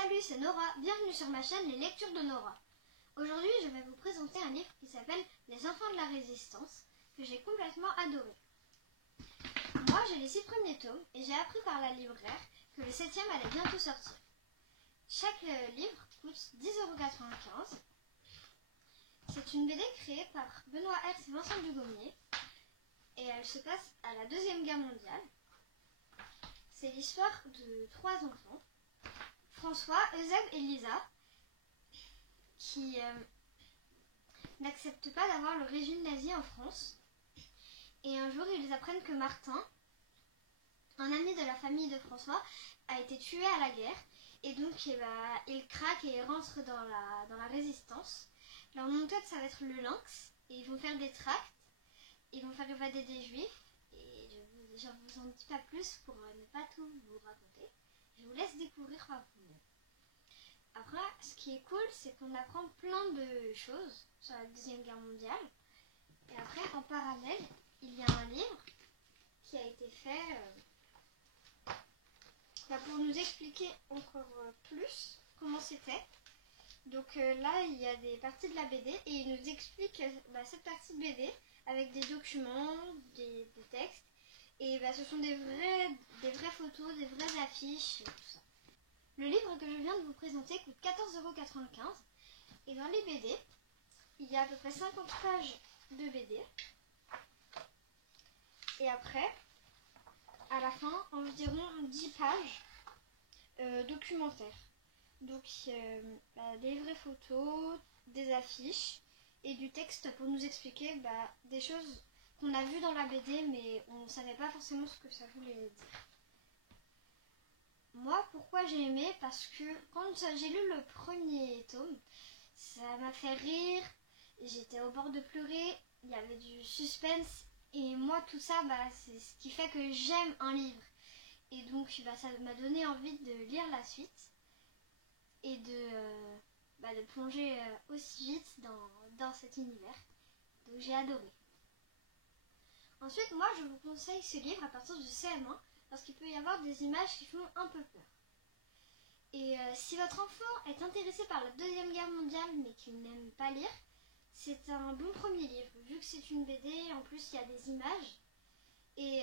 Salut, c'est Nora, bienvenue sur ma chaîne Les Lectures de Nora. Aujourd'hui, je vais vous présenter un livre qui s'appelle Les Enfants de la Résistance, que j'ai complètement adoré. Moi, j'ai les 6 premiers tomes et j'ai appris par la libraire que le 7e allait bientôt sortir. Chaque livre coûte 10,95 €. C'est une BD créée par Benoît Hertz et Vincent Dugommier et elle se passe à la Deuxième Guerre mondiale. C'est l'histoire de 3 enfants, François, Eusèbe et Lisa, qui n'acceptent pas d'avoir le régime nazi en France. Et un jour, ils apprennent que Martin, un ami de la famille de François, a été tué à la guerre. Et donc, ils craquent et ils rentrent dans la résistance. Leur nom de tête, ça va être le lynx. Et ils vont faire des tracts. Ils vont faire évader des juifs. Et je vous en dis pas plus pour ne pas tout vous raconter. Je vous laisse découvrir par vous-même. Après, ce qui est cool, c'est qu'on apprend plein de choses sur la Deuxième Guerre mondiale. Et après, en parallèle, il y a un livre qui a été fait pour nous expliquer encore plus comment c'était. Donc là, il y a des parties de la BD et il nous explique cette partie de BD avec des documents, des textes. Et ce sont des vraies photos, des vraies affiches, tout ça. Le livre que je viens de vous présenter coûte 14,95 € et dans les BD, il y a à peu près 50 pages de BD. Et après, à la fin, environ 10 pages documentaires. Donc des vraies photos, des affiches et du texte pour nous expliquer des choses qu'on a vues dans la BD mais on ne savait pas forcément ce que ça voulait dire. Moi, pourquoi j'ai aimé? Parce que quand j'ai lu le premier tome, ça m'a fait rire, j'étais au bord de pleurer, il y avait du suspense, et moi tout ça, c'est ce qui fait que j'aime un livre. Et donc ça m'a donné envie de lire la suite, et de plonger aussi vite dans cet univers. Donc j'ai adoré. Ensuite, moi je vous conseille ce livre à partir du CM1, parce qu'il peut y avoir des images qui font un peu peur. Et si votre enfant est intéressé par la Deuxième Guerre mondiale mais qu'il n'aime pas lire, c'est un bon premier livre. Vu que c'est une BD, en plus il y a des images. Et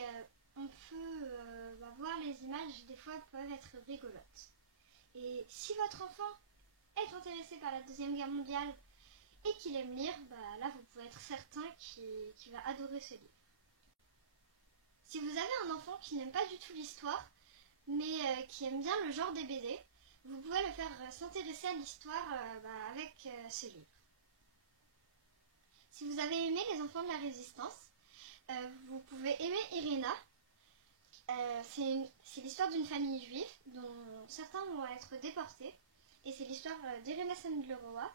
on peut voir les images, des fois peuvent être rigolotes. Et si votre enfant est intéressé par la Deuxième Guerre mondiale et qu'il aime lire, là vous pouvez être certain qu'il va adorer ce livre. Si vous avez un enfant qui n'aime pas du tout l'histoire, mais qui aime bien le genre des BD, vous pouvez le faire s'intéresser à l'histoire avec ce livre. Si vous avez aimé Les Enfants de la Résistance, vous pouvez aimer Irina. C'est l'histoire d'une famille juive dont certains vont être déportés. Et c'est l'histoire d'Irina Sendlerova.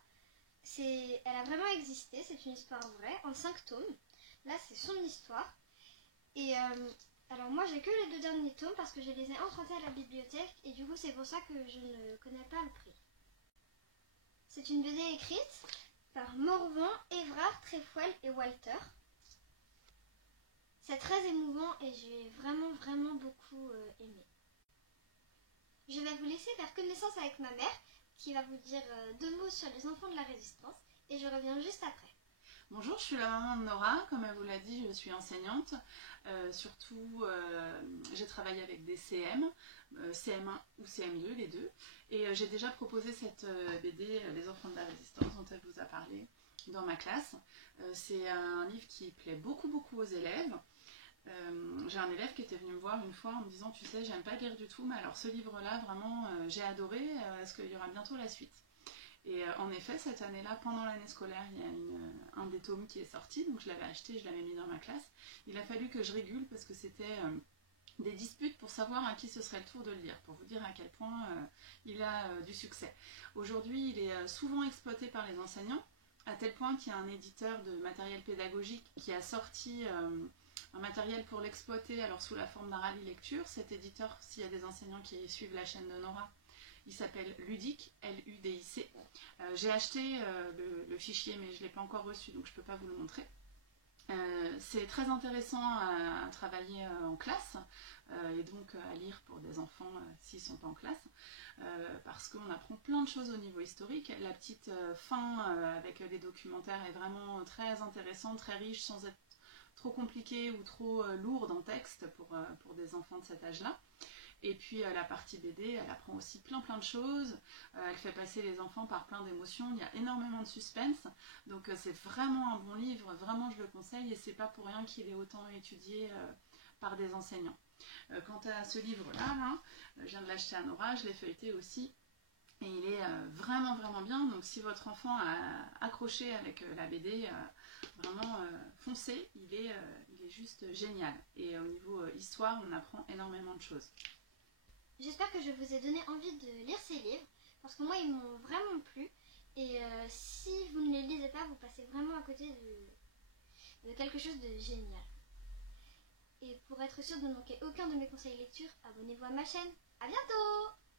Elle a vraiment existé, c'est une histoire vraie, en 5 tomes. Là, c'est son histoire. Et alors moi j'ai que les 2 derniers tomes parce que je les ai empruntés à la bibliothèque et du coup c'est pour ça que je ne connais pas le prix. C'est une BD écrite par Morvan, Évrard, Trefoil et Walter. C'est très émouvant et j'ai vraiment beaucoup aimé. Je vais vous laisser faire connaissance avec ma mère qui va vous dire 2 mots sur les enfants de la résistance et je reviens juste après. Bonjour, je suis la maman de Nora, comme elle vous l'a dit, je suis enseignante. Surtout, j'ai travaillé avec des CM, CM1 ou CM2, les deux. Et j'ai déjà proposé cette BD, Les Enfants de la Résistance, dont elle vous a parlé, dans ma classe. C'est un livre qui plaît beaucoup aux élèves. J'ai un élève qui était venu me voir une fois en me disant « Tu sais, j'aime pas lire du tout, mais alors ce livre-là, vraiment, j'ai adoré, est-ce qu'il y aura bientôt la suite ?» Et en effet, cette année-là, pendant l'année scolaire, il y a un des tomes qui est sorti, donc je l'avais acheté, je l'avais mis dans ma classe. Il a fallu que je régule parce que c'était des disputes pour savoir à qui ce serait le tour de le lire, pour vous dire à quel point il a du succès. Aujourd'hui, il est souvent exploité par les enseignants, à tel point qu'il y a un éditeur de matériel pédagogique qui a sorti un matériel pour l'exploiter, alors sous la forme d'un rallye lecture. Cet éditeur, s'il y a des enseignants qui suivent la chaîne de Nora, il s'appelle Ludic, L-U-D-I-C. J'ai acheté le fichier, mais je ne l'ai pas encore reçu, donc je ne peux pas vous le montrer. C'est très intéressant à travailler en classe et donc à lire pour des enfants s'ils ne sont pas en classe parce qu'on apprend plein de choses au niveau historique. La petite fin avec les documentaires est vraiment très intéressante, très riche, sans être trop compliquée ou trop lourde en texte pour des enfants de cet âge-là. Et puis la partie BD, elle apprend aussi plein de choses, elle fait passer les enfants par plein d'émotions, il y a énormément de suspense, donc c'est vraiment un bon livre, vraiment je le conseille, et c'est pas pour rien qu'il est autant étudié par des enseignants. Quant à ce livre-là, je viens de l'acheter à Nora, je l'ai feuilleté aussi, et il est vraiment bien, donc si votre enfant a accroché avec la BD, vraiment foncez, il est juste génial, et au niveau histoire, on apprend énormément de choses. J'espère que je vous ai donné envie de lire ces livres, parce que moi ils m'ont vraiment plu, et si vous ne les lisez pas, vous passez vraiment à côté de quelque chose de génial. Et pour être sûr de ne manquer aucun de mes conseils lecture, abonnez-vous à ma chaîne. À bientôt!